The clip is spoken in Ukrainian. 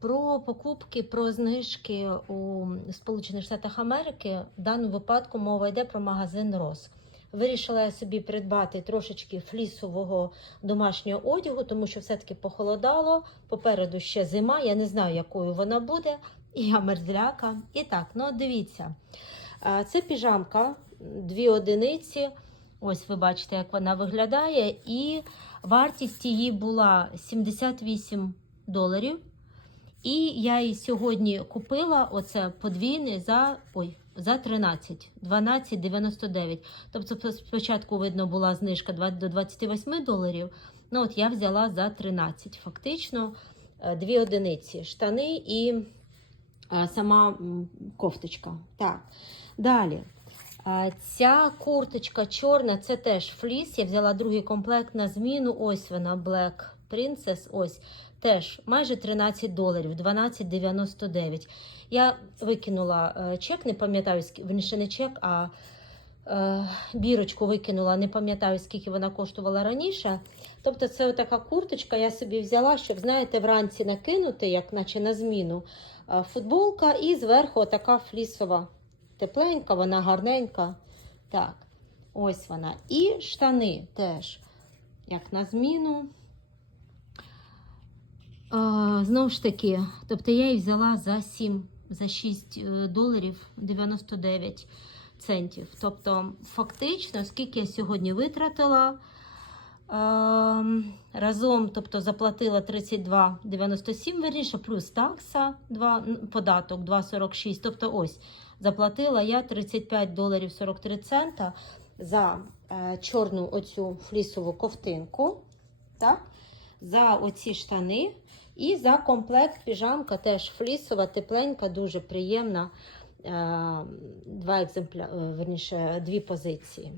Про покупки, про знижки у Сполучених Штатах Америки в даному випадку мова йде про магазин Рос. Вирішила я собі придбати трошечки флісового домашнього одягу, тому що все-таки похолодало. Попереду ще зима, я не знаю, якою вона буде, і я мерзляка. І так, ну дивіться. Це піжамка, дві одиниці. Ось ви бачите, як вона виглядає. І вартість її була 78 доларів. І я її сьогодні купила оце подвійне за ой, за 13, 12,99. Тобто спочатку видно була знижка 20 до 28 доларів. Ну от я взяла за 13. Фактично е, дві одиниці штани і е, сама кофточка. Так. Далі. Е, Ця курточка чорна, це теж фліс. Я взяла другий комплект на зміну. Ось вона Black Princess. Ось теж майже 13 доларів, 12,99. Я викинула е, чек, не пам'ятаю, скі- верніше не чек, а е, бірочку викинула, не пам'ятаю, скільки вона коштувала раніше. Тобто, це така курточка, я собі взяла, щоб, знаєте, вранці накинути, як наче на зміну, е, футболка, і зверху така флісова. Тепленька, вона гарненька. Так, ось вона. І штани теж, як на зміну. Знову ж таки, тобто я її взяла за 7, за 6 е, доларів 99 центів. Тобто, фактично, скільки я сьогодні витратила, ем, разом тобто, заплатила 32,97, верніше, плюс такса, 2, податок 2,46. Тобто, ось, заплатила я 35 доларів 43 цента за е, чорну оцю флісову ковтинку. Так? За оці штани. І за комплект піжамка теж флісова, тепленька, дуже приємна. Е, Два екземпля... е, верніше, дві позиції.